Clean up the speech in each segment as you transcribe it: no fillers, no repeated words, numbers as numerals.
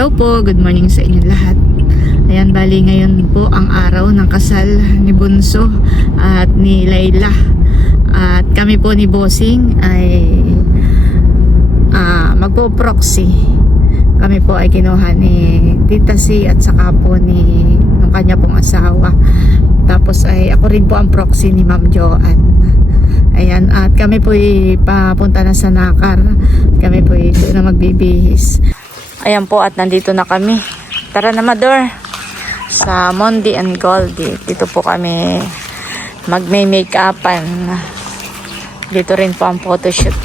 Hello po, good morning sa inyong lahat. Ayan, bali ngayon po ang araw ng kasal ni Bunso at ni Layla. At kami po ni Bossing ay magpo-proxy. Kami po ay kinuha ni Tita C at saka po ni ng kanya pong asawa. Tapos ay ako rin po ang proxy ni Ma'am Joanne. Ayan, at kami po ay papunta na sa Nakar. Kami po ay doon na magbibihis. Ayan po, at nandito na kami. Tara na, Mador. Sa Mondi and Goldie. Dito po kami magme-make-upan. Dito rin po ang photoshoot.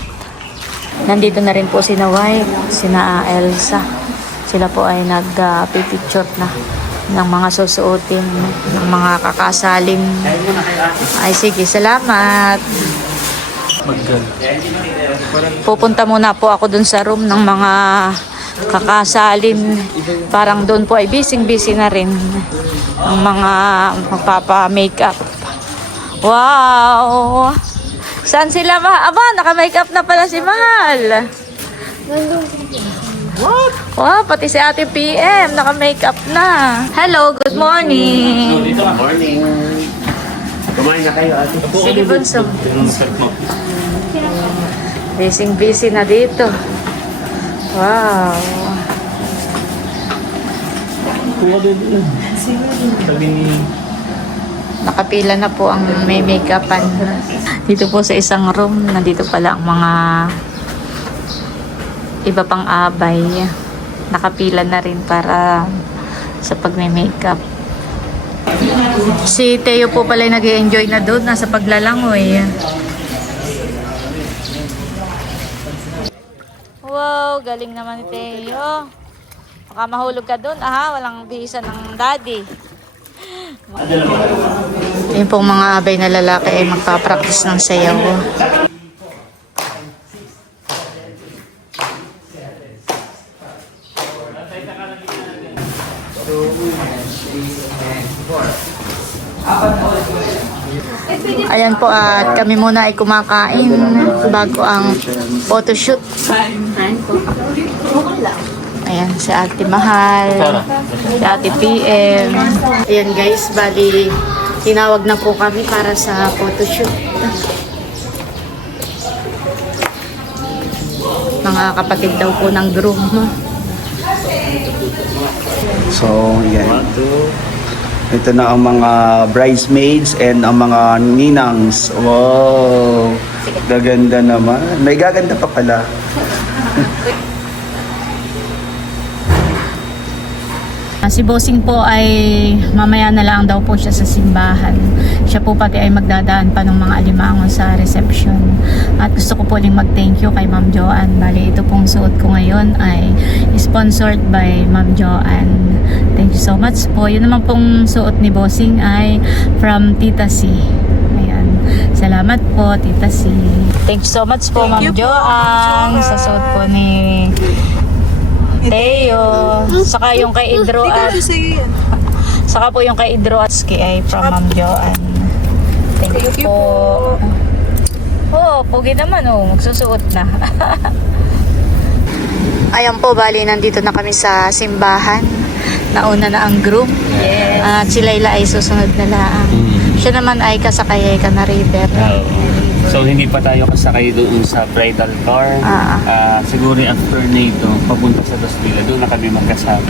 Nandito na rin po sina White, sina Elsa. Sila po ay nag-picture na ng mga susuotin, ng mga kakasalin. Ay sige, salamat. Pupunta muna po ako dun sa room ng mga kakasalin. Parang doon po ay busy na rin ang mga magpapa-makeup. Wow! Saan sila ba? Aba, naka-makeup na pala si Mahal. What? Wow, pati si Ate PM naka-makeup na. Hello, good morning. Good morning. Kumain na kayo, Ate. Sige, Bunso. Busy na dito. Wow. Nakapila na po ang may make-upan. Dito po sa isang room, nandito pala ang mga iba pang abay. Nakapila na rin para sa pag-makeup. Si Teo po pala nag-enjoy na doon, nasa paglalangoy. Wow, galing naman ni Teo. Baka mahulog ka doon. Aha, walang bisa ng daddy. Yung pong mga abay na lalaki ay magpa-practice ng sayaw. Ayan po, at kami muna ay kumakain bago ang photoshoot. Ayan, si Ate Mahal, si Ate PM. Ayan guys, bali tinawag na po kami para sa photoshoot. Mga kapatid daw po ng groom. So, yan. Ito na ang mga bridesmaids and ang mga ninangs. Wow! Gaganda naman. May gaganda pa pala. Si Bossing po ay mamaya na lang daw po siya sa simbahan. Siya po pati ay magdadaan pa ng mga alimangon sa reception. At gusto ko po rin mag-thank you kay Ma'am Joanne. Bali, ito pong suot ko ngayon ay sponsored by Ma'am Joanne. Thank you so much po. Yun naman pong suot ni Bossing ay from Tita C. Ayan. Salamat po, Tita C. Thank you so much po, Ma'am Joanne, sa suot po ni Teo. Saka yung kay Idro at saka po yung kay Idro at Ski ay from Ma'am Joanne. Thank you po. Oh, pogi naman oh. Magsusuot na. Ayan po, bali nandito na kami sa simbahan. Nauna na ang groom. Yes. At si Layla ay susunod na lang. Siya naman ay kasakay ka na river. So hindi pa tayo kasakay doon sa bridal car. Siguro after nito, papunta sa Dos Villa, doon na kami magkasama.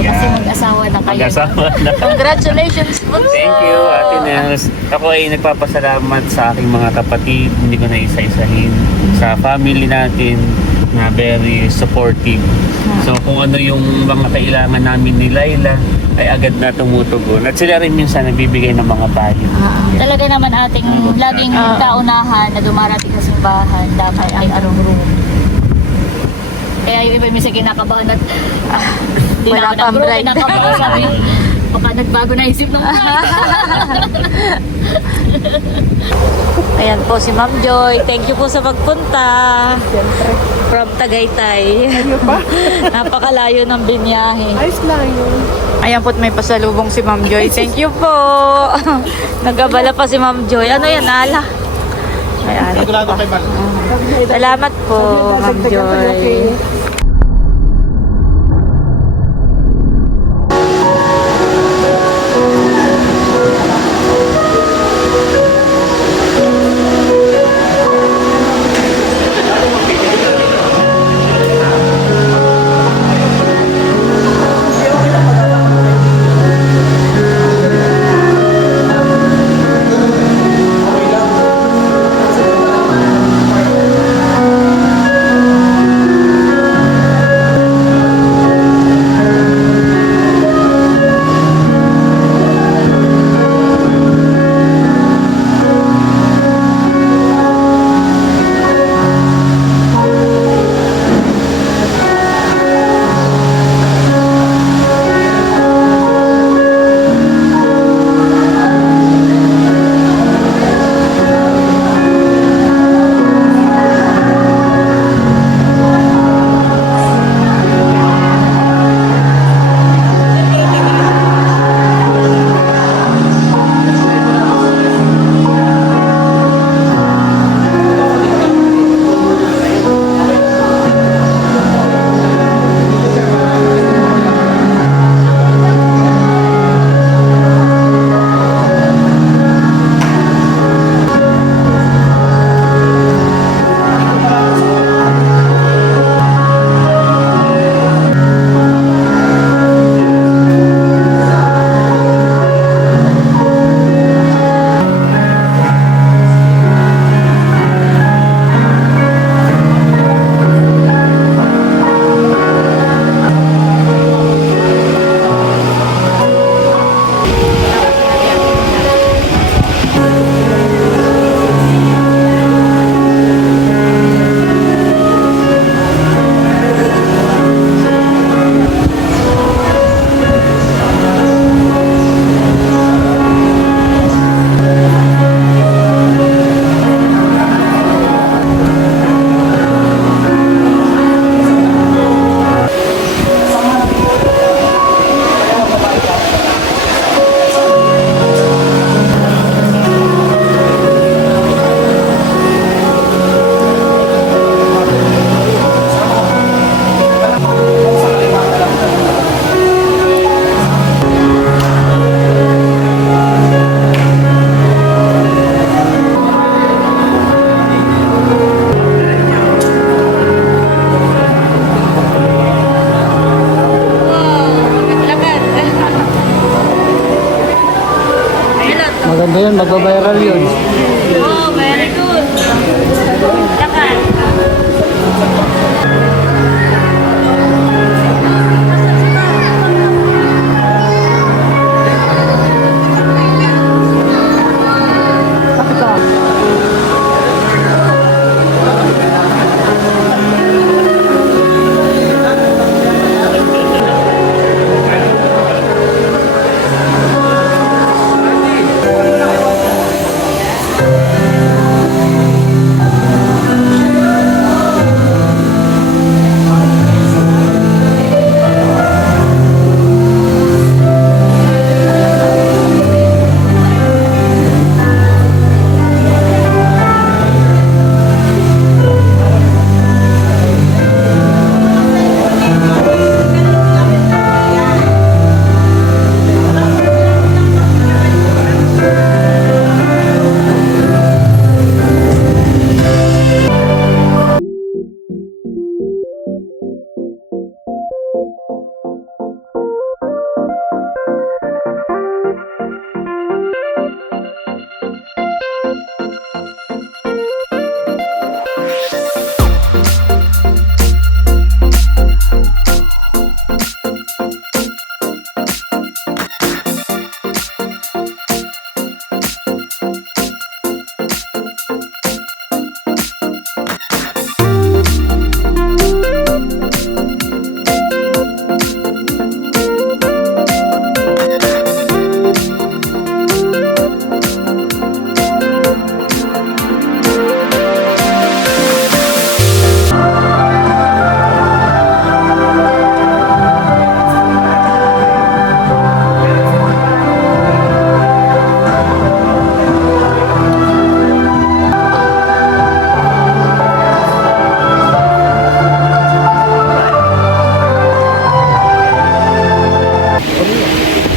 Kasi mag-asawa na kayo. Mag-asawa na. Congratulations po. Thank you, Ate Nels. Ako ay nagpapasalamat sa aking mga kapatid, hindi ko na isa-isahin, sa family natin na very supportive. So kung ano yung mga kailangan namin ni Layla, ay agad na tumutugon. At sila rin minsan nagbibigay ng mga payo. Talaga naman ating laging kaunahan na dumarating sa simbahan dapat ay arong-room. Kaya yung iba minsan kinakabahan at di Wala namin pang ang bride. kinakabahan sabi baka nagbago na isip ng Ayan po si Ma'am Joy. Thank you po sa pagpunta. From Tagaytay. Napakalayo ng binyahe. Ayos lang yun. Ayan po, may pasalubong si Ma'am Joy. Thank you po. Nagabala pa si Ma'am Joy. Ano yan, ala? Ayan. Salamat po, Ma'am Joy. Maganda yun, magbabiral yun. Oh, very good. Lakas.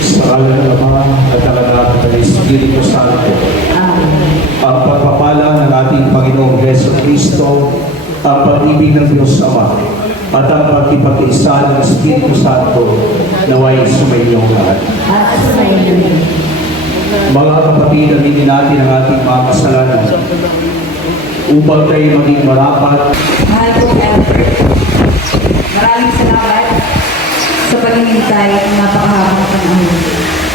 Sa ngalan ng Ama at ng Anak at ng Espiritu Santo. Ang pagpapala ng ating Panginoong Heso Kristo, ang pag-ibig ng Diyos Ama, at ang pagkipag-isa ng Espiritu Santo naway sumainyong lahat. Mga kapatid, aminin natin ang ating mga kasalanan upang tayo maging marapat. Mahal ko, Albert. Maraming salamat sa paghihintay at napakahabang panahon.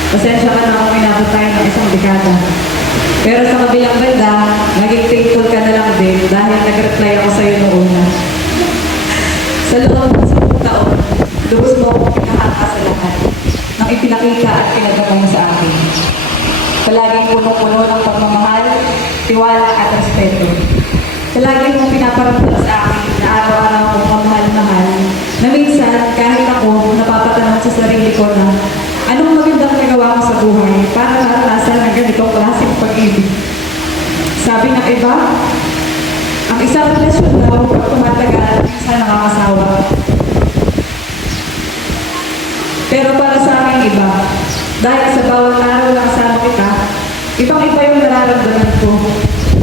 Pasensya ka na kung inabot tayo ng isang dekada. Pero sa kabilang banda, naging faithful ka na lang din dahil nag-reply ako sa iyo noong una. Sa loob ng 10 taon, lubos mo akong pinahaka sa lahat ng ipinakita at pinagawa mo sa akin. Palaging punong-puno ng pagmamahal, tiwala at respeto. Palagi mong pinaparamdam sa akin na araw-araw kong kamahal-mahal na minsan kahit ako napapatanong sa sarili ko na anong magandang nagawa ko sa buhay para maranasan ng ganitong klaseng pag-ibig. Sabi ng iba, ang isang relasyon daw pag tumatagal minsan nakakasawa. Pero para sa akin iba, dahil sa bawat araw na kasama kita, ibang-iba yung nararamdaman ko.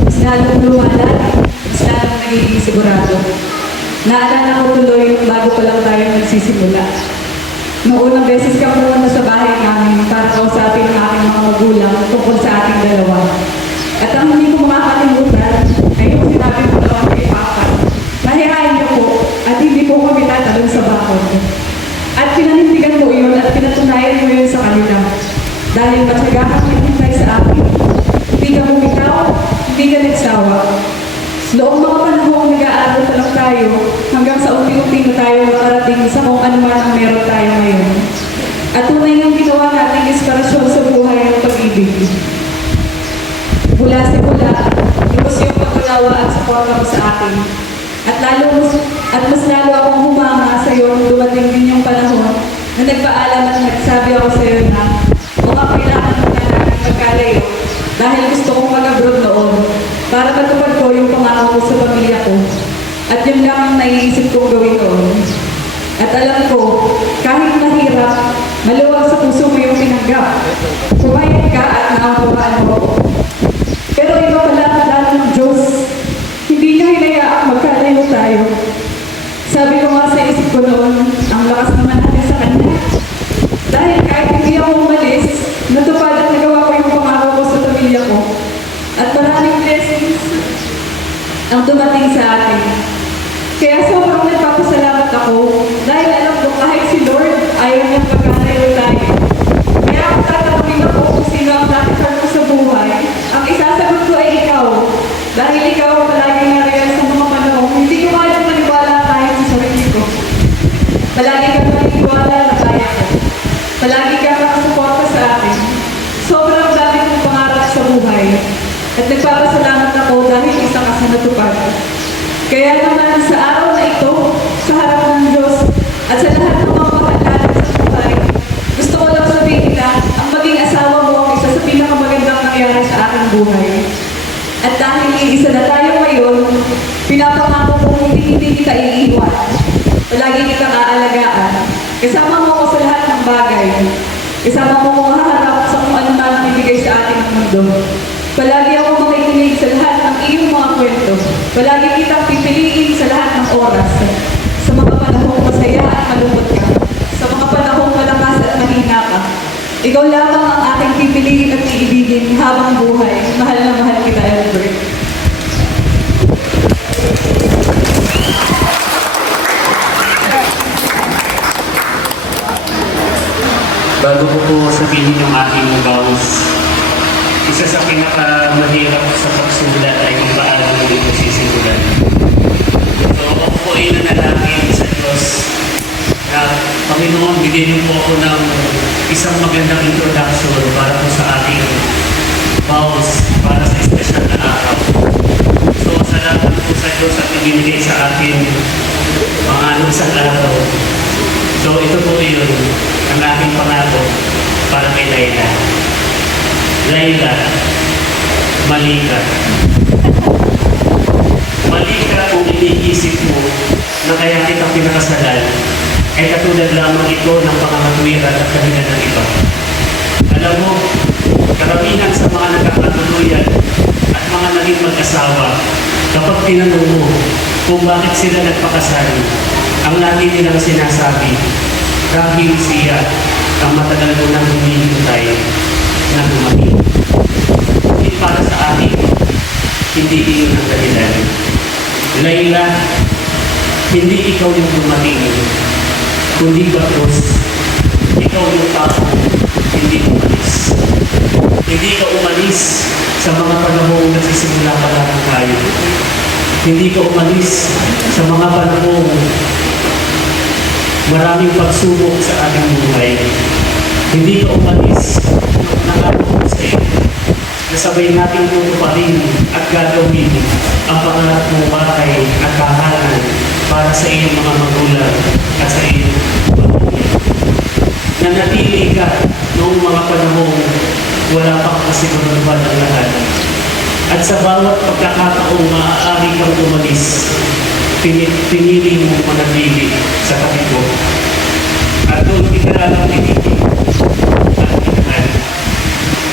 Mas lalong lumalat, mas lalong nagiging sigurado. Naalala ko tuloy bago pa lang tayo nagsisimula. Noong unang beses ka pumunta sa bahay namin para kausapin ang aking mga magulang tungkol sa ating dalawa. At ang hindi ko makakalimutan ay yung sinabi ko naman kay Papa, mahirain niyo po at hindi po kami tatalon sa bakod. At pinanindigan mo yun at pinatunayan mo yun sa kanila. Dahil matyaga kang naghintay sa akin. Hindi ka bumitaw, hindi ka nagsawa. Noong mga panahong nag-aaral pa lang tayo, hanggang sa unti-unti na tayo makarating sa kung ano man ang meron tayo ngayon. At tunay ang ginawa nating inspirasyon sa buhay ng pag-ibig. Mula sa mula, lubos yung pag-unawa at suporta mo sa akin. At mas lalo akong humanga sa iyo nung dumating din yung panahon na nagpaalam at nagsabi ako sa iyo na kung ang kailangan mo na natin magkalayo dahil gusto kong mag-abroad noon para matupad ko yung pangako ko sa pamilya ko. At yun lang ang naiisip kong gawin noon. At alam ko, kahit mahirap, maluwag sa puso mo yung pinanggap. Pumayag ka at naakawaan mo. Pero iba pala ang plano ng Diyos. Hindi niya hinayaang magkalayo tayo. Sabi ko nga sa isip ko noon, ang lakas naman natin sa Kanya. Dahil kahit hindi ako umalis, natupad at nagawa ko yung pangako ko sa pamilya ka nakasuporta sa akin. Sobrang dami kong pangarap sa buhay. At nagpapasalamat ako dahil isa ka sa natupad. Kaya naman sa araw na ito, sa harap ng Diyos, at sa lahat ng mga mahal natin sa buhay, gusto ko lang sabihin na ang maging asawa mo ang isa sa pinakamagandang nangyari sa aking buhay. At dahil iisa na tayo ngayon, pinapangako kong hindi kita iiwan. Palagi kitang aalagaan. Kasama mo ako sa lahat ng bagay. Kasama mo kong haharap sa kung ano man ang ibigay sa ating mundo. Palagi ako makikinig sa lahat ng iyong mga kwento. Palagi kitang pipiliin sa lahat ng oras. Sa mga panahong masaya at malungkot ka. Sa mga panahong malakas at mahina ka. Ikaw lamang ang ating pipiliin at iibigin habang buhay. Mahal na mahal kita, Albert. Bago ko po sabihin yung aking vows, isa sa pinakamahirap sa pagsulat ay kung paano mo ito sisimulan. So ako po ay nanalangin sa Diyos na Panginoon, bigyan niyo po ako ng isang magandang introduction para po sa aking vows, para sa espesyal na araw. So salamat po sa Diyos at ibinigay sa akin mga isang araw. So ito po yun, ang aking pangako para kay Laila. Laila, mali ka. Mali ka kung iniisip mo na kaya kita pinakasalan ay katulad lamang ito ng pangangatwiran at kahilan ng iba. Alam mo, karamihan sa mga nagkakatuluyan at mga naging mag-asawa, kapag tinanong mo kung bakit sila nagpakasal, ang lagi nilang sinasabi, dahil siya ang matagal ko nang humihintay na dumating. Hindi para sa akin, hindi iyon ang dahilan. Laila, hindi ikaw yung dumating, kundi Diyos, ikaw yung tao, hindi umalis. Hindi ka umalis sa mga panahong nagsisimula pa lang tayo. Hindi ka umalis sa mga panahong maraming pagsubok sa ating buhay. Hindi ka umalis nung nangako sa iyo na sabay natin tutuparin at gagawin ang pangarap mong bahay at tahanan para sa iyong mga magulang at sa iyong pamilya. Nanatili ka noong mga panahong wala pang kasiguraduhan ang lahat. At sa bawat pagkakataong maaari kang umalis, pinili mo manatili sa tabi ko. At doon ikalalang pinili at ikinal.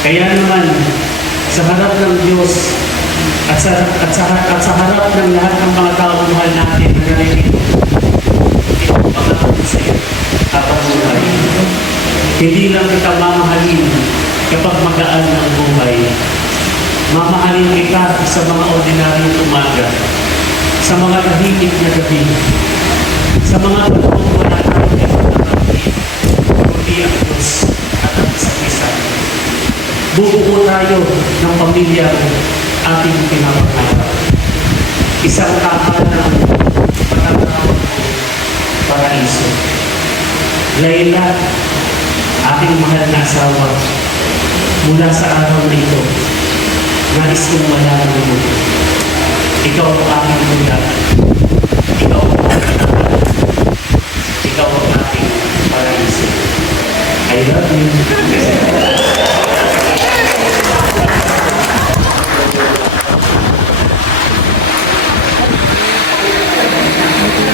Kaya naman, sa harap ng Diyos at sa harap ng lahat ng mga taong mahal natin na narinig, ito pangako sa iyo habang buhay. Hindi lang kita mamahalin kapag magaan ang buhay. Mamahalin kita sa mga ordinaryong umaga, sa mga tahimik na gabi, sa mga panahong wala tayong ipagkakapit, kundi ang Diyos at ang isa't isa. Bubuo tayo ng pamilyang ating pinapangarap. Isang tahanan matatawag paraiso. Laila, aking mahal na asawa, mula sa araw na ito, nais kong malaman mo, ikaw ang aking mula, ikaw ang aking anak, ikaw ang aking paraiso. I love you.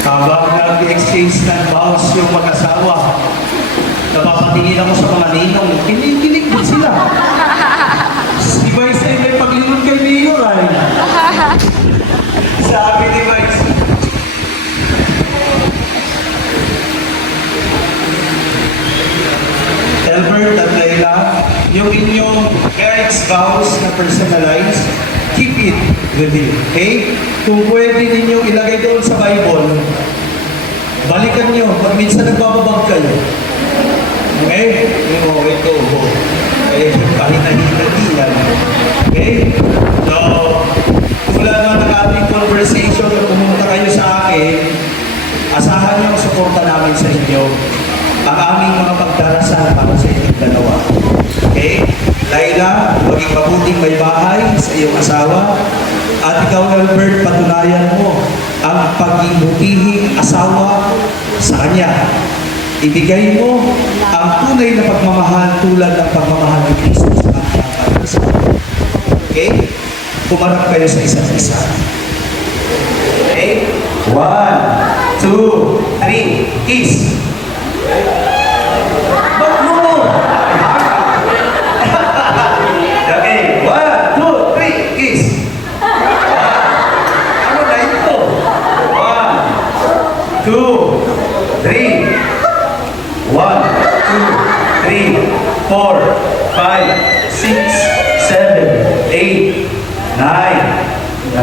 Habang nag-exchange ng vows yung mag-asawa, napapatingin ako sa mga ninong, kinikilig din sila. Si Vice ay may paglingon kay Mayor ay. Sabi ni Vice, Albert at Laila, yung inyong marriage vows na personalized, keep it with you. Okay? Kung pwede ninyong ilagay doon sa Bible, balikan nyo pag minsan nagbababag kayo. Okay? Ito. Kahit-hina-hina. Okay? So, mula na ng ating conversation na pumunta kayo sa akin, asahan nyo ang suporta namin sa inyo. Ang aming mga pagdarasal para sa inyo. maging may bahay sa iyong asawa. At ikaw, Albert, patunayan mo ang pag-ibutihing asawa sa kanya. Ibigay mo ang tunay na pagmamahal tulad ng pagmamahal ni Kristo sa kanyang asawa. Okay? Pumarap kayo sa isa't isa. Okay? 1, 2, 3, kiss! Ba't mo? Okay, 1, 2, 3, kiss! Ano na ito? 1, 2, 3, 1, 2, 3, 4, 5, 6, 7, 8, 9, 10.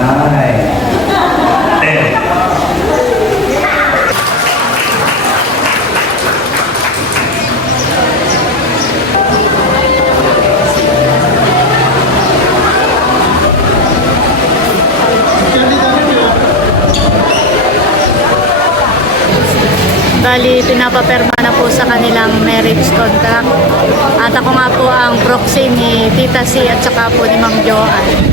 Bali, pinapaperma na po sa kanilang marriage contract. At ako nga po ang proxy ni Tita C at saka po ni Ma'am Joanne.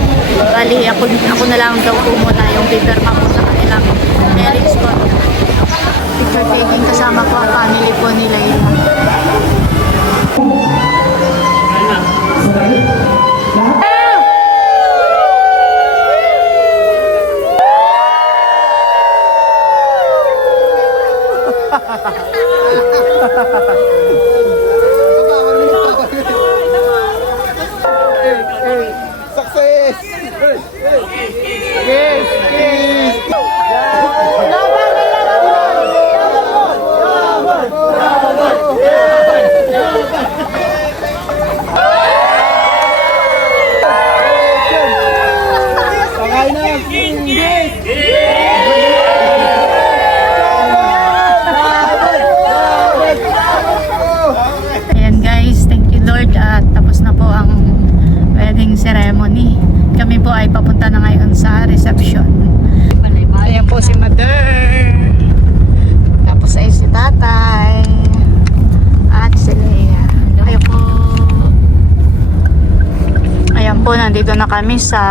Bali, ako na lang daw po muna yung pipirma po sa kanilang marriage contract. Picture taking kasama po ang family po nila yun. Ayan guys, thank you Lord at tapos na po ang wedding ceremony. Kami po ay papunta na ngayon sa reception. Ayan po si Mother. Tapos ay si Tatay. At si Leia. Ayan po. Ayan po, nandito na kami sa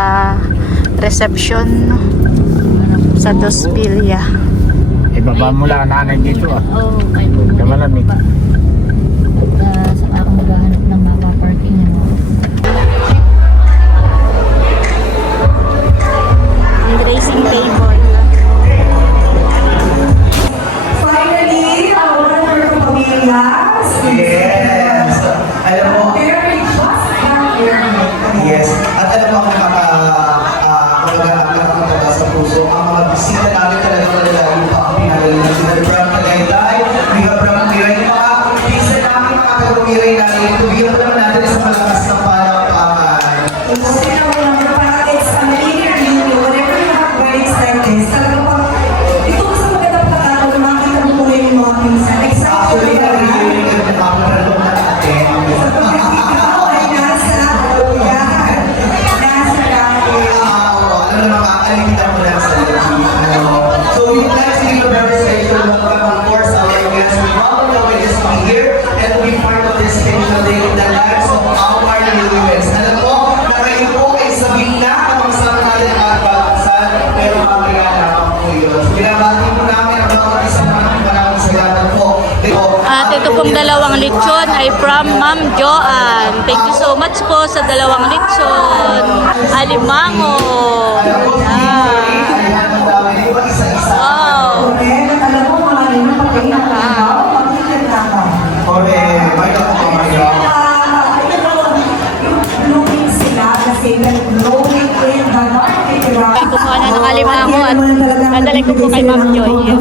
reception sa Dos Villas. Ibaba mo lang nanay dito ah. Oo, kayo po. Kaya malamig. Sa ako maghahanap ng mga parking mo. Ang racing table. Finally, our wonderful pamilyas. Yes! Alam mo, Very just not very. yes. At alam mo, ang nakakatawa sa puso, ang mga bisita namin talaga yung pinagaling na sila from Tagaytay, we have from Miray, yung mga bisita namin, mga taga-Miray namin, tubigyan pa naman natin sa malakas na palakpakan. Actually, narinig ko na makakaralong na natin. Ano na makakalimutan mo lang sa So we would like to give a very special welcome, of course, our guests. We welcome you always to be here and to be part of this special day in the lives of our newlyweds. Alam mo, na kayo po ay sabihin na ang masama natin ang pagpapasal, pero mamaya naman po yun. So binabati po namin ang mga isang maraming salamat po. At ito pong dalawang lechon ay from Ma'am Joanne. Thank you so much po sa dalawang lechon. Alimango. Wow. Ay, kumuha na ng alimango at madali ko po kay Ma'am Joy.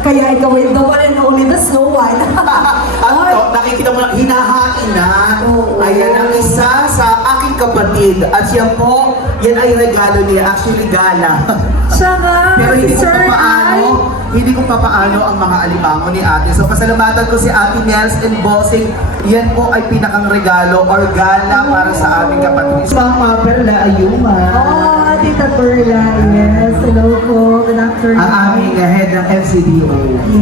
Kaya ikaw ay the one and only the Snow White. At nakikita mo lang, hinahain na. Ayan ang isa sa aking kapatid. At yan po, yan ay regalo niya. Actually, gala. Siya nga, Pero hindi ko Sir papaano, hindi ko papaano ang mga alimango ni ate. So pasalamatan ko si Ate Nels and Bossing. Yan po ay pinakang regalo or gala para sa aming kapatid. Mama Perla Ayuma. Oh, Tita Perla. Yes, hello po. Good afternoon. Ang aming head ng MCDO.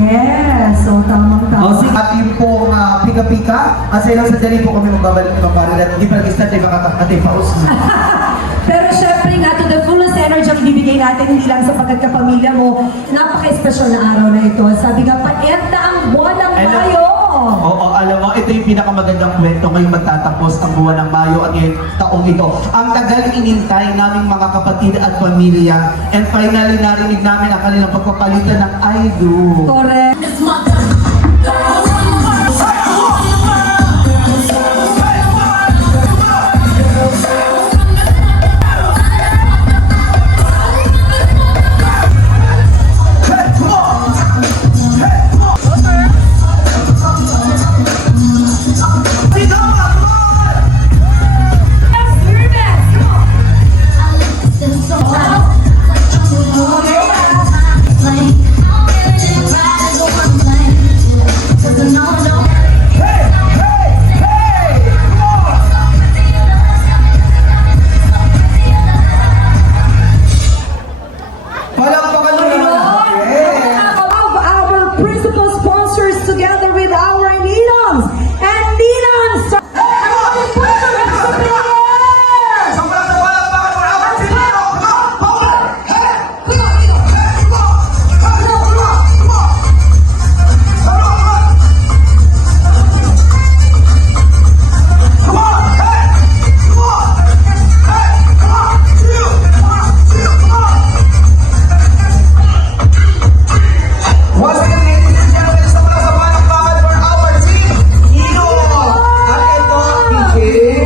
Yes, so tamang-tama. O, ating po pika-pika. At sa ilang sandali po kami magbabalik ng para na hindi pa nag-start ay baka ating paus. Pero syempre nga, to the fullest energy ang bibigay natin, hindi lang sa pagkakapamilya mo, napaka-special na araw na ito. Sabi nga, paet na ang buwan ng Mayo. Oo, alam mo, ito yung pinakamagandang kwento ngayong magtatapos ang buwan ng Mayo at ngayong taong ito. Ang tagal inintay naming mga kapatid at pamilya and finally narinig namin ang kanilang pagpapalitan ng I do. Correct. Palakpakan nyo naman. Of our principal sponsors together with our ninongs and ninongs. Once again, ladies and gentlemen, sa mga palakpakan for our team, Ino! At ito, PJ.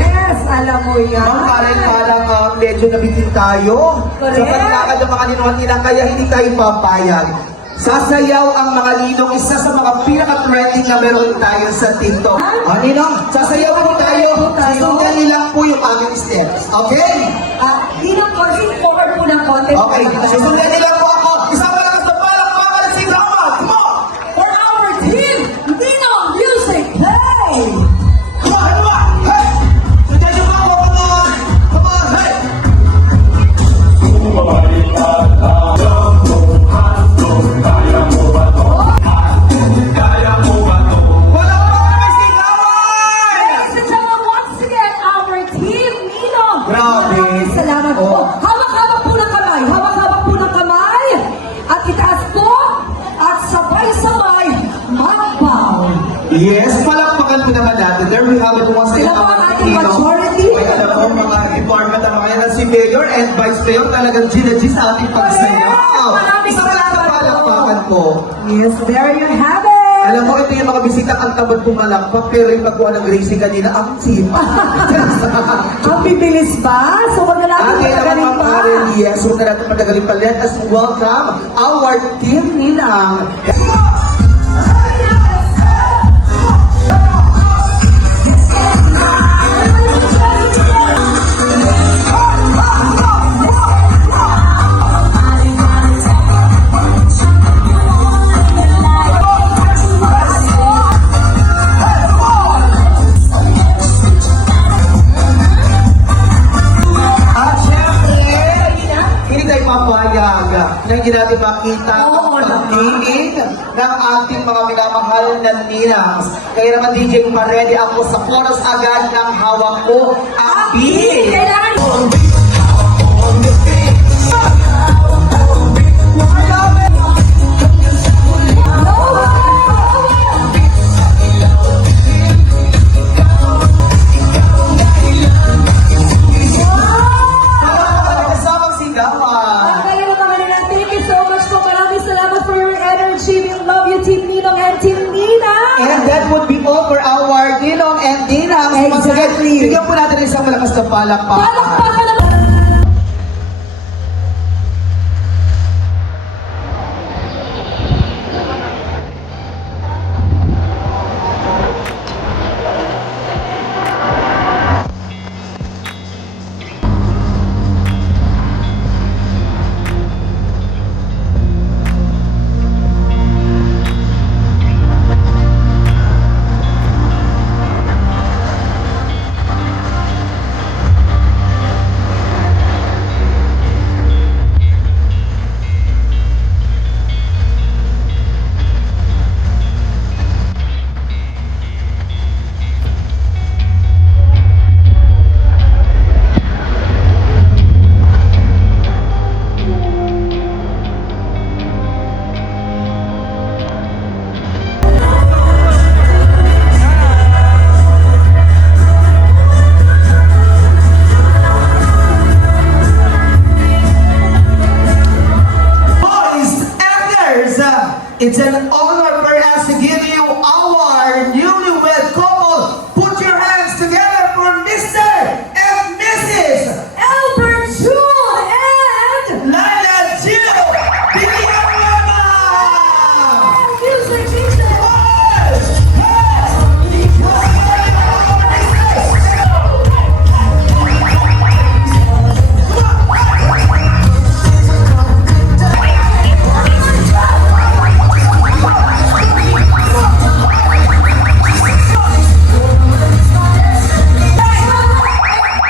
Yes, alam mo yan. Ma'am Karen, parang medyo nabitin tayo Correct. sa paglakad ng mga ninuhan nila, kaya hindi tayo papayag. Sasayaw ang mga ninong, isa sa mga pinaka-trending na meron tayo sa TikTok. Ninong, sasayaw po tayo. Susundan nilang po yung aming steps. Okay? Ninong, konting forward po ng konti. Okay, susundan nilang po ako. Isang malakas na palakpakan at sigawan. Come on! For our team, Ninong Music Play! Come on, come on! Hey! Sundan niyo po ako. Come on! Come on! Hey! Palakpakan at sigawan! Ladies and gentlemen, once again, our team, Ninong! Grabe. Maraming salamat po. Oh. Hawak-hawak po ng kamay. Hawak-hawak po ng kamay. At itaas po. At sabay-sabay, magbaw. Yes, palakpakan po naman natin. There we have it once again. Sila po ang our ating Pilipino. majority. May alam po mga department ng mga yan si Mayor and Vice Mayor talagang ginagi sa ating pagsayaw. Correct. Maraming Isang salamat po. palakpakan po. Yes, there you have it. Alam mo, ito yung mga bisita ang tamad pumalakpak pero yung pagkuha ng Gracie kanina, ang cheap. Ang bibilis ba? So, wag na natin Ang kailangan patagalin mga pa. Karen, yes, huwag na natin patagalin pa. Let us welcome our team Ninang. At syempre, hindi tayo papayag na hindi natin makita ang pagdinig ng ating mga minamahal na ninangs. Kaya naman DJ, pa-ready ako sa chorus agad ng hawak ko ang beat. Kailangan Kasamang sigawan. Ang galing mo naman nila. Thank you so much po. Maraming salamat for your energy. We love you, Team Ninong and Team Nina. And that would be all for our Ninong and Ninang. Once again, Exactly. bigyan po natin ng isang malakas na palakpakan. Palakpakan naman. It's an honor for us to give you our newlywed couple. Put your hands together for Mr. and Mrs. Albert June and Laila Jill Villanueva! Music teacher.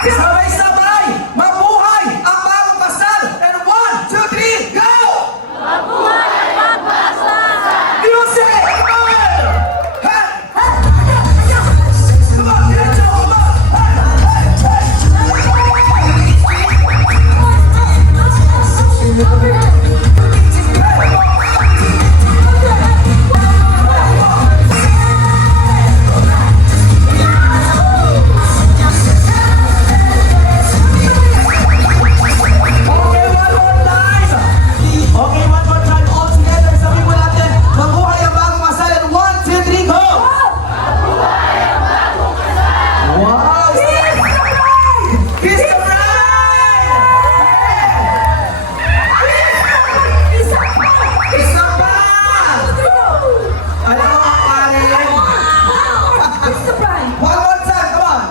Sabay-sabay! Mabuhay ang bagong kasal! And 1, 2, 3, go! Mabuhay ang bagong kasal! Music! Come on! Hey! Come on, diretso! Come on! Okay, one more time! Okay, one more time all together. Sabi mo natin, mabuhay ang bagong kasal. And 1, 2, 3, go! Wow! Kiss the bride! Isa pa! Ano ang Karen? It's the pride. One more time, come on!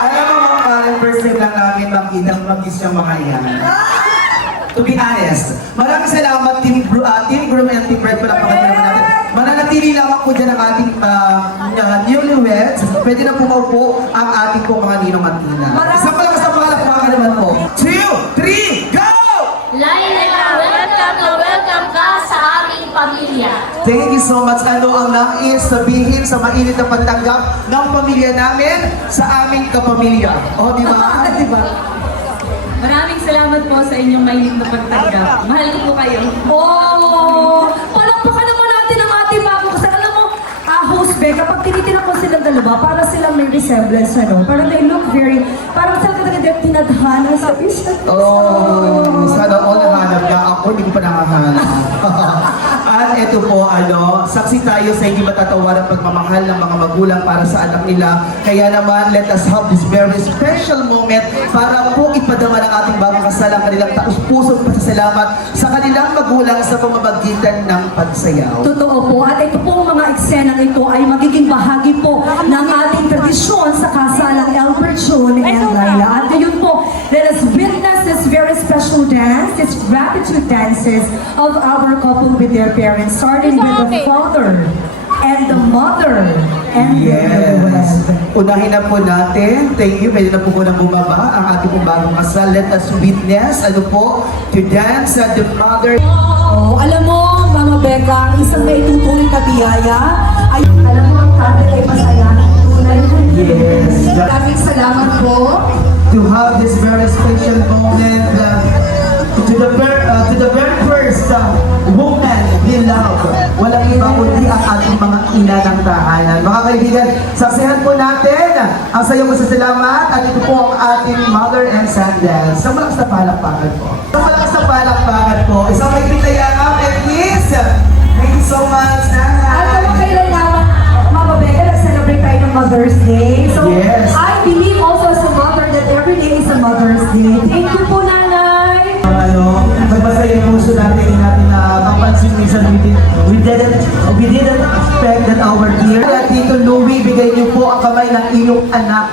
Alam mo mga Karen, first time lang namin makitang mag-kiss yung mga yan. To be honest, maraming salamat Team Groom and Team Bride pala pakatalaman natin. Mananatili lamang po dyan ang ating newlyweds. Pwede na pumaupo ang ating po mga ninong at nina. Isang palakas na palakpakan naman po. 2, 3, go! Laila, welcome ka sa aming pamilya. Thank you so much. Ano ang nais sabihin sa mainit na pagtanggap ng pamilya namin sa aming kapamilya? O, di ba? Di ba? Maraming salamat po sa inyong mahilig na pagtanggap. Mahal ko po kayo. Oh! Palakpakan naman natin ang ating bagong kasal. Alam mo, host Be, kapag tinitingnan ko silang dalawa, para silang may resemblance, ano? Parang they look very, parang talaga talaga tinadhana sa isa't isa. Oh, sana all nahanap ka. Ako, hindi ko pa nakahanap. At ito po, saksi tayo sa hindi matatawarang pagmamahal ng mga magulang para sa anak nila. Kaya naman, let us have this very special moment para po ipadama ng ating bagong kasal ang kanilang taus-pusong pasasalamat sa kanilang magulang sa pamamagitan ng pagsayaw. Totoo po. At ito po mga eksenang ito ay magiging bahagi po ng ating tradisyon sa kasalang Albert June and Laila. At yun po, let us witness this very special dance, this gratitude dances of our couple with their parents, starting with the father and the mother and the Yes. newlywed. Unahin na po natin. Thank you. Pwede na po ko nang bumaba ang ating pong bagong kasal. Let us witness, to dance at the mother. Oh, alam mo, Mama Becca, ang isang maitutuloy na biyaya ay, alam mo, ang tatay ay masaya. Tunay na Yes. Maraming salamat po. To have this very special moment to the very first woman we love. Walang iba kundi ang ating mga ina ng tahanan. Mga kaibigan, saksihan po natin ang sayong masasalamat at ito po ang ating mother and son dance. Sa malakas na palakpakan po. Sa malakas na palakpakan po. Isang may pitayakap and kiss. Thank you so much, At Nanay. alam kailan naman, Mama Becca, nag-celebrate tayo ng Mother's Day. So, Yes. I believe also as a mother that every day is a Mother's Day. Thank you po, Nanay. Magbasa yung puso natin, hindi natin mapansin minsan we didn't expect that our dear Tito Louie, bigay niyo po ang kamay ng iyong anak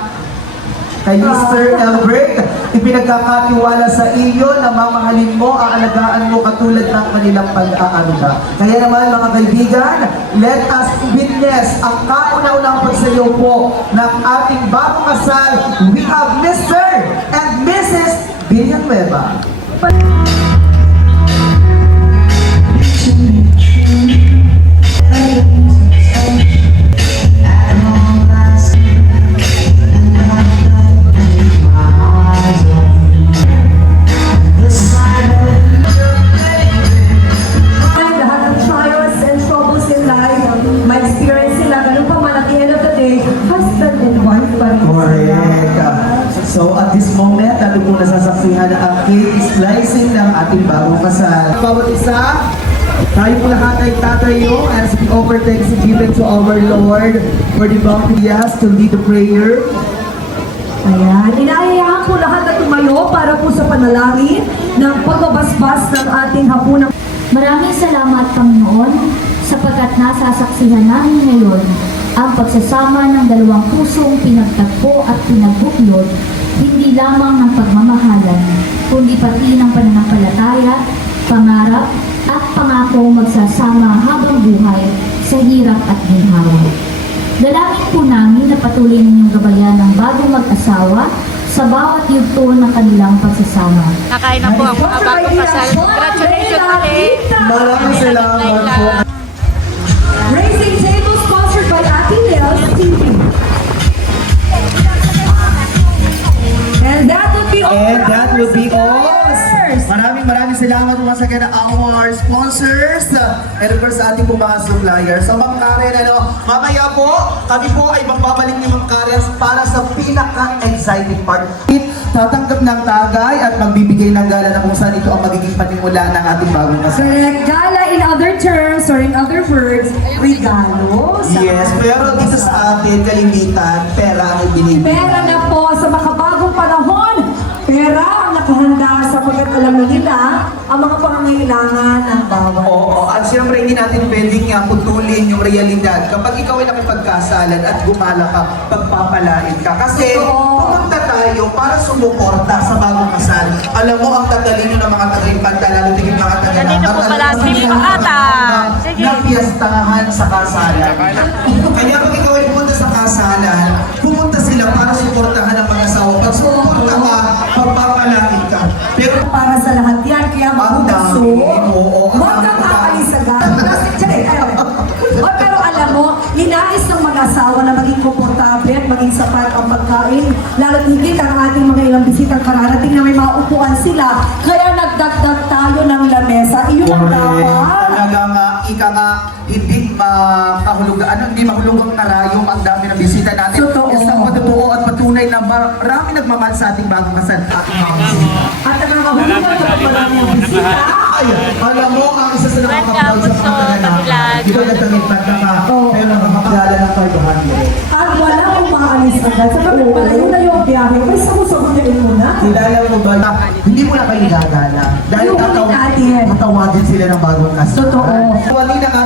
kay Mr. Albert. Ipinagkakatiwala sa iyo na mamahalin mo, aalagaan mo katulad ng kanilang pag-aaruga. Kaya naman mga kaibigan, let us witness ang kauna-unang pagsayaw po ng ating bagong kasal. We have Mr. and Mrs. Villanueva. Lahat ng trials and troubles in life, may experience sila, ganun pa man at the end of the day, husband and wife pa rin sila. Correct. So at this moment, natin po nasasaksihan ang cake slicing ng ating bagong kasal. Bawat isa, Tayo po lahat ay tatayo as we offer thanksgiving to our Lord for the yes to lead the prayer. Ayan, inaayahan po lahat na tumayo para po sa panalangin ng pagbabasbas ng ating hapunang. Maraming salamat, Panginoon, sapagkat nasasaksihan namin ngayon ang pagsasama ng dalawang pusong pinagtagpo at pinagbuklod, hindi lamang ng pagmamahalan, kundi pati ng pananampalataya, pangarap, at pangako magsasama habang buhay sa hirap at ginhawa. Dalangin po namin na patuloy ninyong gabayan ng bagong mag-asawa sa bawat yugto ng kanilang pagsasama. Nakain na po ang mga bagong kasal. Congratulations ulit! Maraming salamat po. Raising Table sponsored by Ate Nels TV. And that would be all. And that will be all. Sponsors. Maraming salamat once again our sponsors and of course sa ating po mga suppliers. So Ma'am Karen, mamaya po, kami po ay magbabalik ni Ma'am Karen para sa pinaka-exciting part. Tatanggap ng tagay at magbibigay ng gala na kung saan ito ang magiging panimula ng ating bagong kasal. Correct. Gala in other terms or in other words, regalo. Yes, pero dito sa atin, kalimitan, pera ang binibigay. Pera na po sa makabagong panahon. Pera ang nakahanda sapagkat alam na nila ang mga pangangailangan ng bawat. Oo, at siyempre hindi natin pwedeng putulin yung realidad. Kapag ikaw ay nakipagkasalan at gumala ka, pagpapalain ka. Kasi pumunta tayo para sumuporta sa bagong kasal. Alam mo, ang tatalino ng mga tagaipanta, lalo tingin mga tagalang. Nandito po pala si Makata. Sige. Na piyastahan sa kasalan. Kaya pag ikaw ay pumunta sa kasalan, pumunta sila para suportahan ang mga asawa. Pag suporta ka, pagpapalain ka. Pero Para sa lahat yan, kaya mabukaso. Oo. Huwag kang aalis agad. Pero alam mo, ninais ng mga asawa na maging komportable at maging sapat ang pagkain. Lalo't higit ang ating mga ilang bisitang kararating na may mga upuan sila. Kaya nagdagdag tayo ng lamesa. Iyon ang dapat. Talagang ika nga, hindi hindi mahulugang karayong ang dami ng bisita natin. Totoo. Isang matotoo at patunay na marami nagmamahal sa ating bagong kasal. Ating mga bisita. At ang nakahulugan na marami ang bisita. Ay, alam mo, ang isa sa nakakaproud sa mga kanila. Di ba nagtangit-tanta ka, pero nakakakilala ng 500. At wala kong maalis agad. Sa kapit malayo na yung biyahe, may sagusagutin mo na. Kilala mo ba na hindi mo na kayo gagala? Dahil Yung natin. tatawagin sila ng bagong kasal. Totoo. Kanina nga,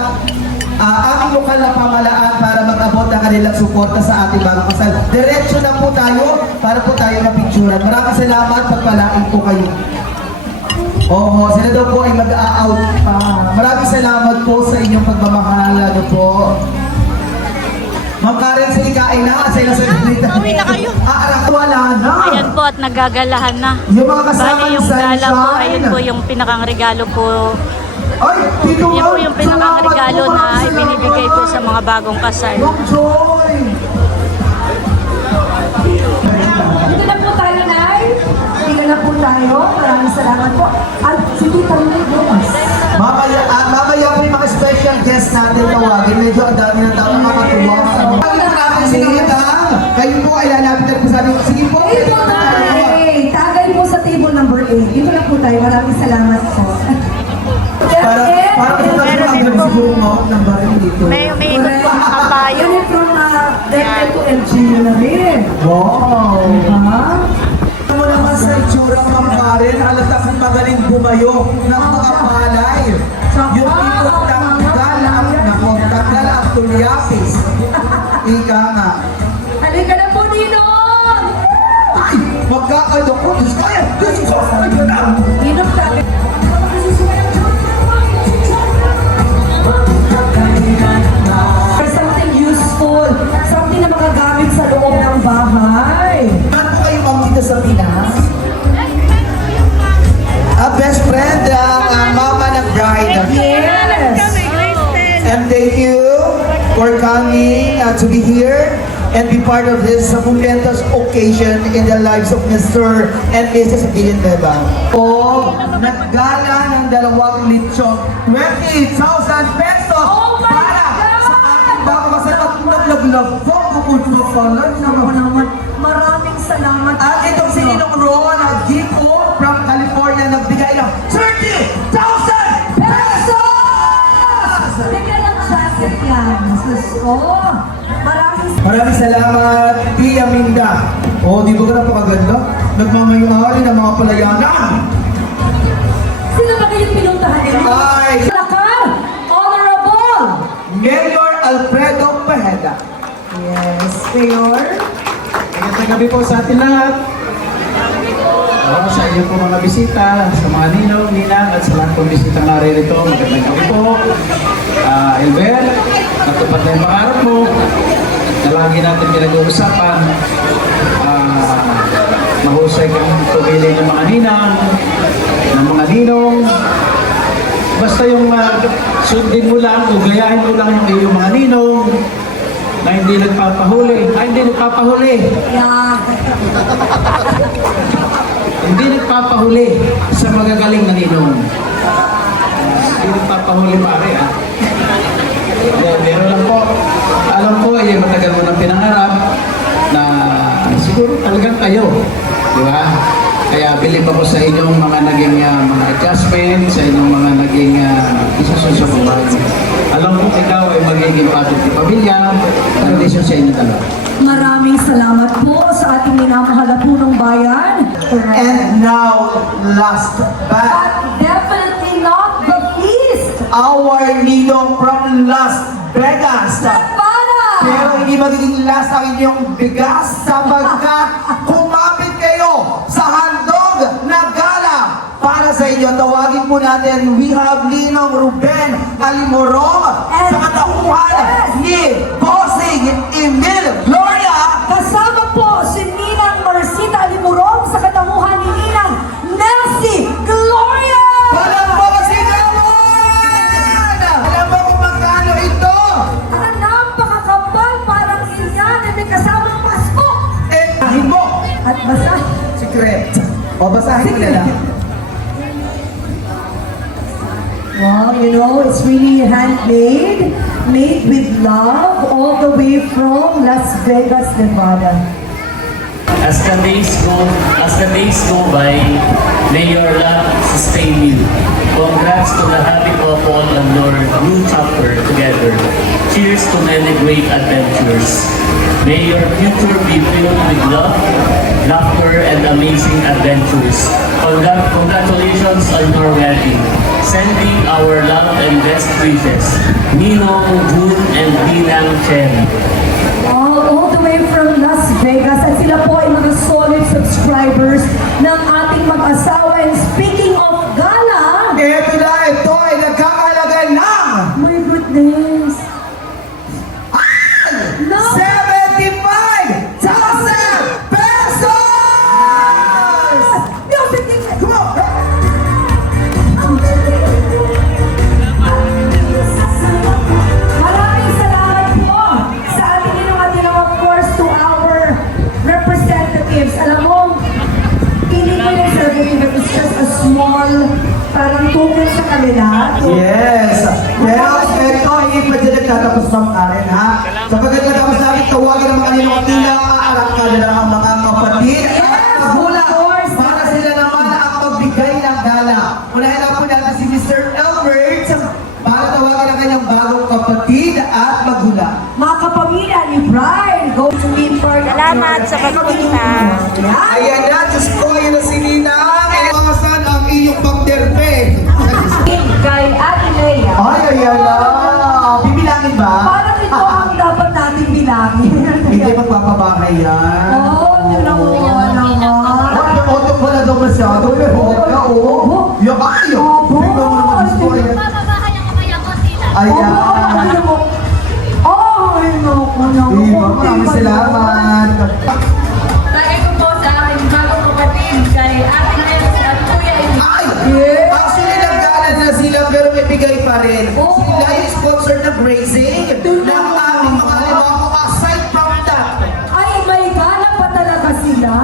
aming lokal na pamalaan para mag-abot ng kanilang suporta sa ating bagong kasal. Diretso na po tayo para po tayo mapicturan. Maraming salamat, pagpalain po kayo. Oo, sila daw po ay mag-a-out pa. Maraming salamat po sa inyong pagmamahal. Ano po? Ma'am Karen, sige kain na. Sa ilang salita. Uwi na kayo. Wala na. Ayan po at nagagalahan na. Yung mga kasama Bali ni yung gala po, Sunshine. ayun po yung pinakang regalo po. Ay, dito Yan po yung pinakang Salamat regalo po, na salamat. ibinibigay po sa mga bagong kasal. Ma'am Joy. Dito na po tayo, Nay. Dito na po tayo. Maraming salamat po. At si Tita May Bukas. Mamaya po yung mga special guest natin tawagin. Medyo ang dami ng tao nakakatuwa. Lagi po namin sinungitan. Kayo po ay lalapitan po sa atin. Sige po. Dito na tayo. Tagay po sa table number 8. Dito na po tayo. Maraming salamat po. Para kasi tayo ang galing siguro mawag ng baril dito. May umiikot po ang kabayo. Yun from Decade to LGU na rin. Wow. Diba? Ano mo naman sa itsura ng mga Karen, halata kong magaling bumayo ng mga palay. Yung tipo takdala at tulyapis. Ika nga. Halika na po, Ninong! Ay, magkakado ko. Diyos ko yan. Diyos ko. Ninong tayo. For something useful, something na makagamit sa loob ng bahay. Ano kayo ma'am dito sa Pinas? Best friend, ang mama ng bride. Yes! And thank you for coming to be here and be part of this momentous occasion in the lives of Mr. and Mrs. Villanueva. Naggala ng 2 lechon, 20,000 pesos Oh my para sa ating bago masarap naglaglag-lag naman. Maraming salamat. At itong si Ninong Ron at Gipo from California nagbigay ng 30,000 pesos! Oh, Maraming salamat, Tia Minda. Oh, di ba ka napakaganda? Nagmamayari ng mga palayanan. sino ba kayong pinuntahan nila? Ay, Lakar, Honorable. Mayor Alfredo Pajeda. Yes, Mayor. Magandang gabi po sa atin lahat. Sa inyo po mga bisita, sa mga ninong, ninang, at sa lahat pong bisita na rito. Magandang gabi po. Elber, natupad na yung pangarap mo na lagi natin pinag-uusapan. Mahusay kang pumili ng mga ninang, ng mga ninong. Basta yung sundin mo lang, o gayahin mo lang yung iyong mga ninong na hindi nagpapahuli. Hindi nagpapahuli. Yeah. Hindi nagpapahuli sa magagaling na ninong. Hindi nagpapahuli pare Pero lang po, alam ko matagal mo nang pinangarap na siguro talagang kayo. Di ba? Kaya bilib ako sa inyong mga naging mga adjustment, sa inyong mga naging isususubukan. Alam ko ikaw ay magiging patong di pamilya, tradisyon sa inyo talaga. Maraming salamat po sa ating minamahal na punong bayan. And now, last but But definitely not the feast. our ninong from Las Vegas. Para! Pero hindi magiging last ang inyong bigas sapagkat kumapit kayo sa handog na gala para sa inyo. Tawagin po natin, we have Ninong Ruben Alimorong sa katauhan ni Bossing Emil Gloria. Kasama po si Ninang Marcita Alimurong sa katanguhan ni Ninang Nelsie Gloria! Palambang si naman! Alam mo kung magkano ito? Ang napakakapal, parang iyan ay may kasamang pasko. Basahin mo! At basta, Secret. O basahin mo na lang. wow, you know, it's really handmade, made with love, all the way from Las Vegas, Nevada. As the days go by, may your love sustain you. Congrats to the happy couple on your new chapter together. Cheers to many great adventures. May your future be filled with love, laughter, and amazing adventures. Congratulations on your wedding. Sending our love and best wishes. Ninong, June, and Ninang Cherry. All the way from Las Vegas at sila po ay mga solid subscribers ng ating mag-asawa. And speaking of gala, Ito na, ito ay nagkakalaga ng my goodness. No! 75,000 pesos! Music! Come on! Maraming salamat po sa ating ginawa, of course, to our representatives. Alam mo, hindi ko yung certificate is just a small, parang token sa kanila. Yes! Pero ito, hindi pa dyan nagtatapos ng arin, ha? Sa pagkatapos namin, tawagin ang mga ninong tila, aarap ka na lang ang mga kapatid. Yes, Hula, of course. para sila naman ang magbigay ng gala. Unahin lang po natin si Mr. Albert para tawagan ang kanyang bagong kapatid at maghula. Mga kapamilya ni Brian, go to be part of Salamat your- sa pagpunta. Ayan. Ayan na, Diyos ko, ayan na si Ninang. Mga saan ang iyong pagderpe? Kay Ate Lea. Ay, ayan na. Bibilangin ba? Parang ito ang dapat natin bilangin. Hindi magpapabahay yan. Oh, yun ang mga naman. Auto pala daw masyado. Pero huwag ka, oh. Yung kayo. Tingnan mo naman yung story. Ayan. Ay, naku, naku. Diba, maraming salamat. Lagay ko po sa aking bagong kapatid kay Ate Lea at Kuya Emil. Ay! Actually, nagkaanan na sila pero may bigay pa rin. Sila yung sponsor na grazing ng aming mga limang aside from that. Ay, may gana pa talaga sila.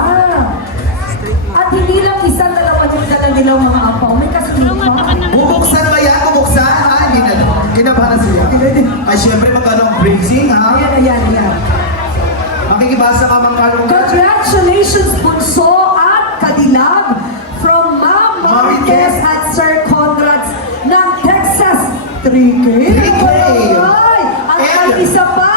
At hindi lang isa, dalawa yung dala nilang mga apaw. May kasunod pa. Bubuksan ba yan? Bubuksan? Ha? Hindi na. Kinabahan siya. Ay, syempre, magkano ang grazing, ha? Ayan. Makikibasa ka magkano. Congratulations, Bunso at Kadilag from Ma'am Marites at Sir Conrads ng Texas 3K. 3K. Ay, at And- may isa pa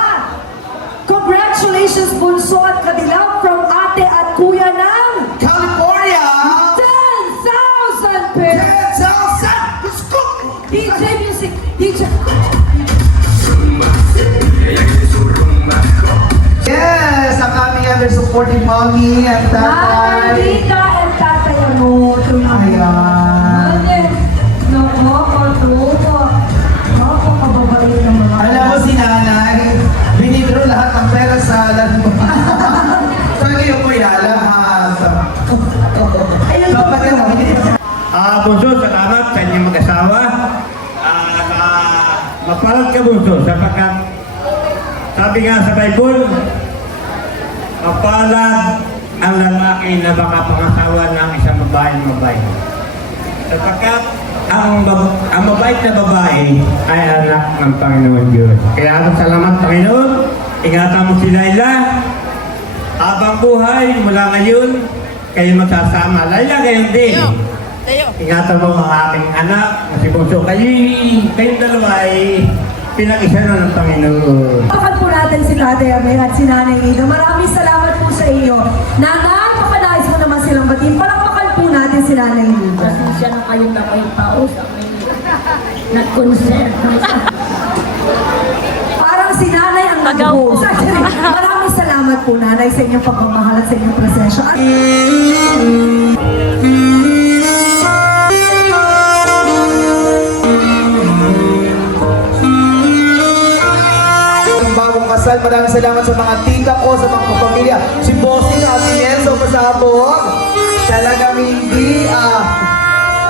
Congratulations, Bunso at Kadilang from ate at kuya ng California! 10,000 pesos! 10,000! Let's go! DJ Music, DJ... Yes! Ang aming ever supporting mommy and tatay. Marita and tatay ano, Ayan. Napakababait ng mga... Alam mo si nanay, binidro lahat ng pera sa lalo. Saan kayo po lahat? Kapag ano, Bunso, salamat sa inyong mag-asawa. Mapalad ka, Bunso, sapagkat sabi nga sa Bible, mapalad ang lalaki na makapangasawa ng isang babaeng mabait. Sapagkat ang mabait na babae ay anak ng Panginoon Diyos. Kaya salamat, Panginoon. Ingatan mo si Laila. Habang buhay, mula ngayon, kayo magsasama. Laila, gayon din. Ingatan mo mga aking anak, si Bunso. Kayong dalawa ay pinag-isa na ng Panginoon. Pakan po natin si Tatay Abel at si Nanay Ido. Maraming salamat po sa iyo. Nanay, pakanais mo naman silang batiin. Palakpakan po natin si Nanay Ido. Pasensya na kayong tao sa amin. Nag-concert. Parang si Nanay ang nag-host. Maraming salamat po, Nanay, sa inyong pagmamahal at sa inyong presensya. Ang bagong kasal, maraming salamat sa mga tita ko, sa mga kapamilya. Si Bossing, Ate Enzo, pasabog. Talagang hindi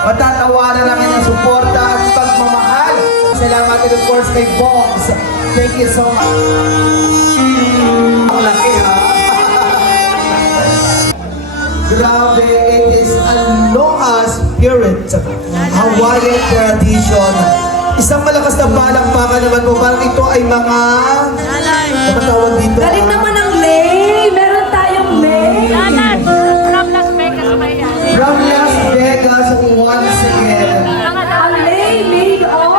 matatawanan namin ang suporta at pagmamahal. Salamat and of course kay Bogs. Thank you so much. Ang laki ha. Grabe, it is a Aloha spirit. Hawaiian tradition. Isang malakas na palakpakan naman po. Parang ito ay mga... Ano tawag dito? Galing naman ang Lay. Meron tayong Lay. From Las Vegas once again. Ang Lay made of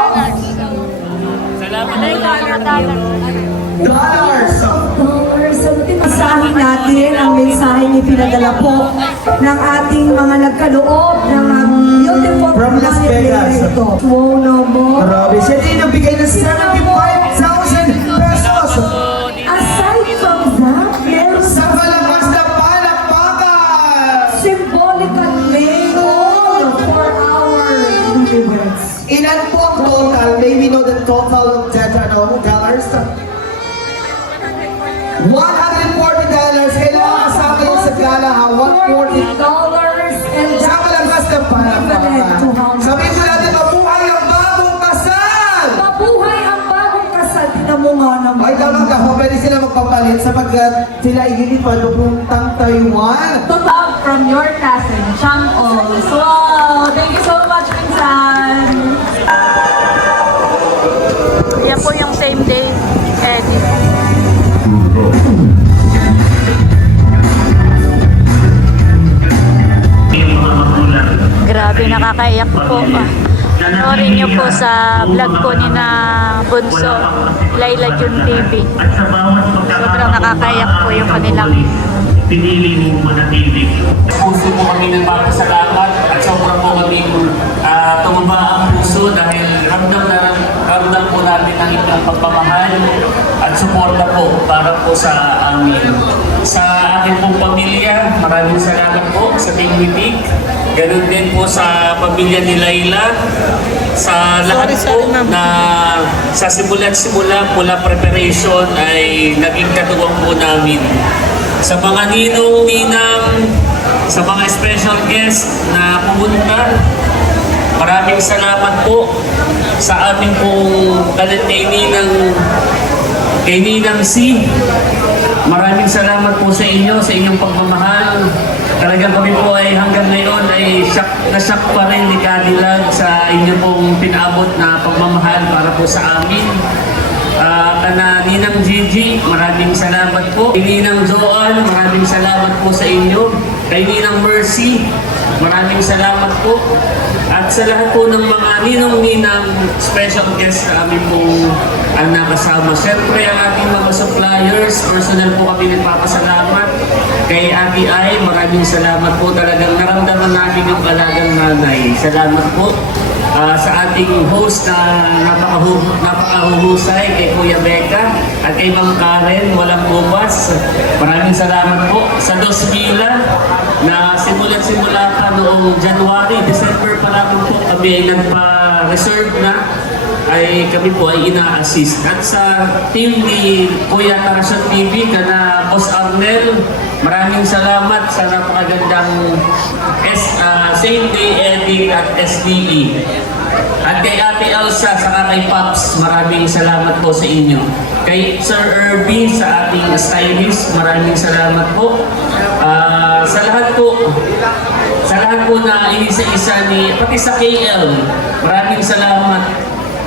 Dollars! dollars. Masahin natin ang mensaheng ipinadala po ng ating mga nagkaloob ng beautiful From Las Vegas. ito. Wow naman. Grabe, siya din nagbigay ng 75,000 pesos Aside from that, meron sa malakas na palakpakan. symbolical mayor for our deliverance. Ilan po ang total? May we know the total of dollars? $140. Kailangan kasama yun sa gala ha? $140. $40 and Sa malakas na palakpakan. Sabihin mo natin, mabuhay ang bagong kasal! mabuhay ang bagong kasal. Tingnan mo nga naman. Ay, tama ka, pwede sila magpapalit sapagkat sila ay hinipad pupuntang Taiwan. Total from your cousin, Chang Ols. Wow! Thank you so much, Pinsan! Yan po yung same day edit. Grabe, nakakaiyak po. Panoorin niyo po sa vlog ko ni na Bunso, Laila June TV. Sobrang nakakaiyak po yung kanilang pinili mo manatili. Puso po kami ng salamat at sobrang po kami tumaba ang puso dahil ramdam po natin ang inyong pagmamahal at suporta po para po sa amin. Sa aking pong pamilya, maraming salamat po sa Team Hitik. Ganun din po sa pamilya ni Laila. Sa lahat po na sa simula mula preparation ay naging katuwang po namin. Sa mga ninong-ninang, sa mga special guest na pumunta, maraming salamat po sa aming pong kay Ninang C. Maraming salamat po sa inyo, sa inyong pagmamahal. Talagang kami po ay hanggang ngayon ay na-shock pa rin ni Cadillac sa inyo pong pinaabot na pagmamahal para po sa amin. kana Ninang Gigi, maraming salamat po. Kay Ninang Joan, maraming salamat po sa inyo. Kay Ninang Mercy, maraming salamat po. At sa lahat po ng mga ninong-ninang special guest na kami pong ang nakasama. Siyempre ang ating mga suppliers, personal po kami nagpapasalamat. Kay Ate Ai, maraming salamat po. Talagang naramdaman natin yung alagang nanay. Salamat po. Sa ating host na napakahuhusay kay Kuya Becca at kay Ma'am Karen, walang buwas. Maraming salamat po sa 2,000 na simula pa noong January, December pa lamang po kami ay nagpa-reserve na ay kami po ay ina-assist. At sa team ni Kuya Tarasyon TV, kana Boss Arnel, maraming salamat sa napakagandang same day editing at SDE. At kay Ate Elsa, saka kay Pops, maraming salamat po sa inyo. Kay Sir Irby, sa ating stylist, maraming salamat po. Sa lahat po na isa-isa pati sa KL, maraming salamat.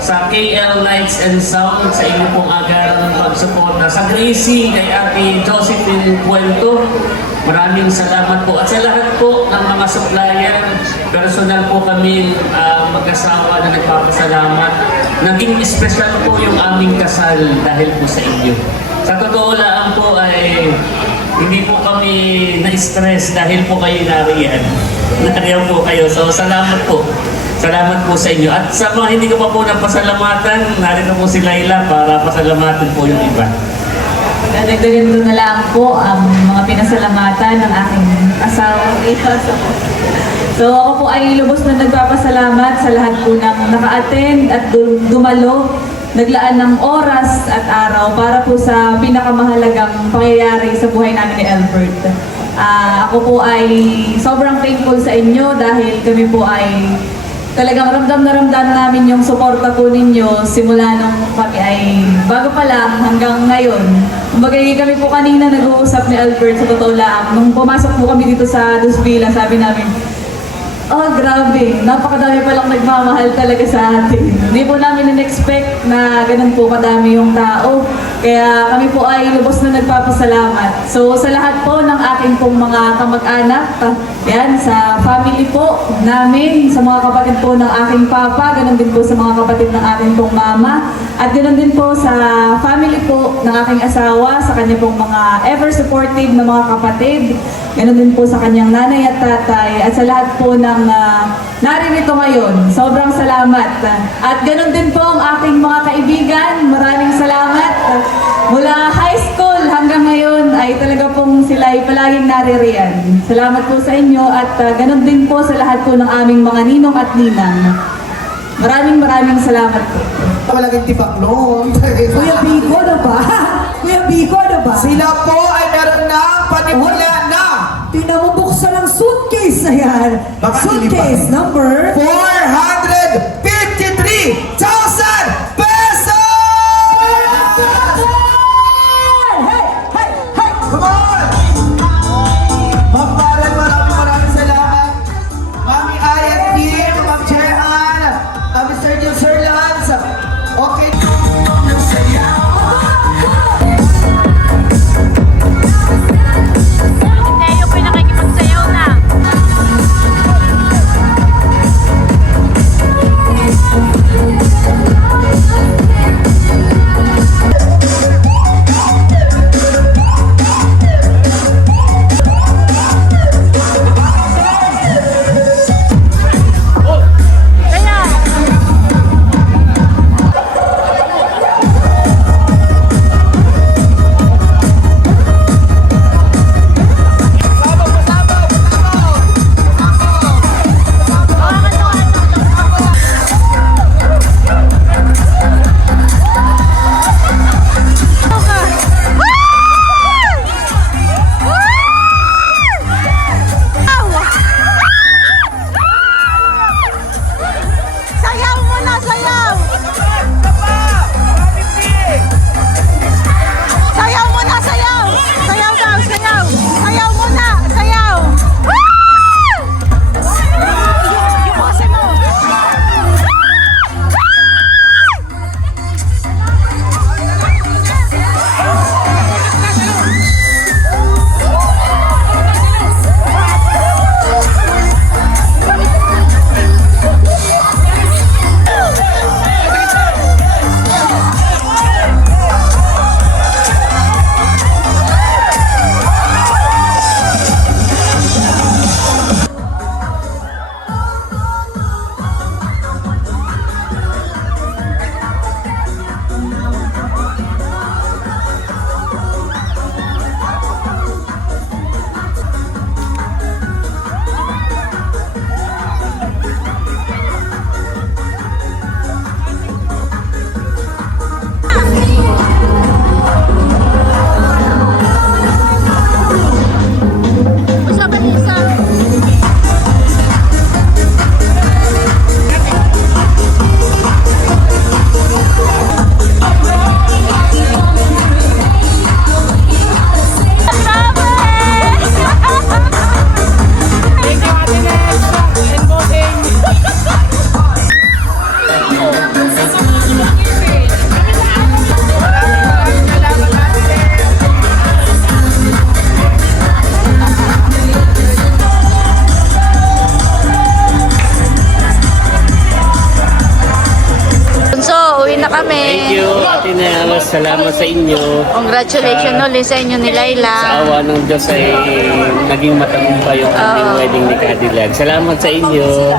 Sa KL Lights and Sound, sa inyo pong agaran ng pagsuporta. Sa Gracie, kay Ate Josephine Puento, maraming salamat po. At sa lahat po ng mga supplier, personal po kami mag-asawa na nagpapasalamat. Naging special po yung aming kasal dahil po sa inyo. Sa totoo lang po ay hindi po kami na-stress dahil po kayo nariyan. Nariyan po kayo. So salamat po. Salamat po sa inyo. At sa mga hindi ko pa po napasalamatan, narito po si Laila para pasalamatan po yung iba. Dadagdagan ko na lang po ang mga pinasalamatan ng aking asawa. So ako po ay lubos na nagpapasalamat sa lahat po ng naka-attend at dumalo, naglaan ng oras at araw para po sa pinakamahalagang pangyayari sa buhay namin ni Albert. Ako po ay sobrang thankful sa inyo dahil kami po ay talagang ramdam na ramdam namin yung suporta po ninyo simula nung kami ay bago pa lang hanggang ngayon. Kumbaga kami po kanina nag-uusap ni Albert sa totoo lang. Nung pumasok po kami dito sa Dusvila, sabi namin, oh grabe, napakadami palang nagmamahal talaga sa atin. Hindi po namin in-expect na ganun po kadami yung tao. Kaya kami po ay lubos na nagpapasalamat. So sa lahat po ng aking pong mga kamag-anak, yan, sa family po namin, sa mga kapatid po ng aking papa, ganun din po sa mga kapatid ng aking pong mama, at ganun din po sa family po ng aking asawa, sa kanya pong mga ever supportive na mga kapatid, ganun din po sa kanyang nanay at tatay, at sa lahat po ng naririto ngayon. Sobrang salamat. At ganun din po ang aking mga kaibigan, maraming salamat. Mula high school hanggang ngayon ay talaga pong sila ay palaging naririyan. Salamat po sa inyo at ganun din po sa lahat po ng aming mga ninong at ninang. Maraming salamat po. Walang tibak noon. Kuya Biko na ba? Kuya Biko na ba? Sila po ay meron ng panipula na Pinamubuksan ng suitcase na yan. Baka Suitcase number 453,000 pesos! Hey! Come on! Ma'am Karen, maraming salamat. Mami INT, Ma'am Jehan, Mr. Jill Sir Lance. Okay. Tayo pinakikipagsayaw na. Thank you. Salamat sa inyo. Congratulations ulit sa inyo ni Laila. Sa awa ng Diyos ay naging matagumpay yung ating wedding ni Cadillac. Salamat sa inyo.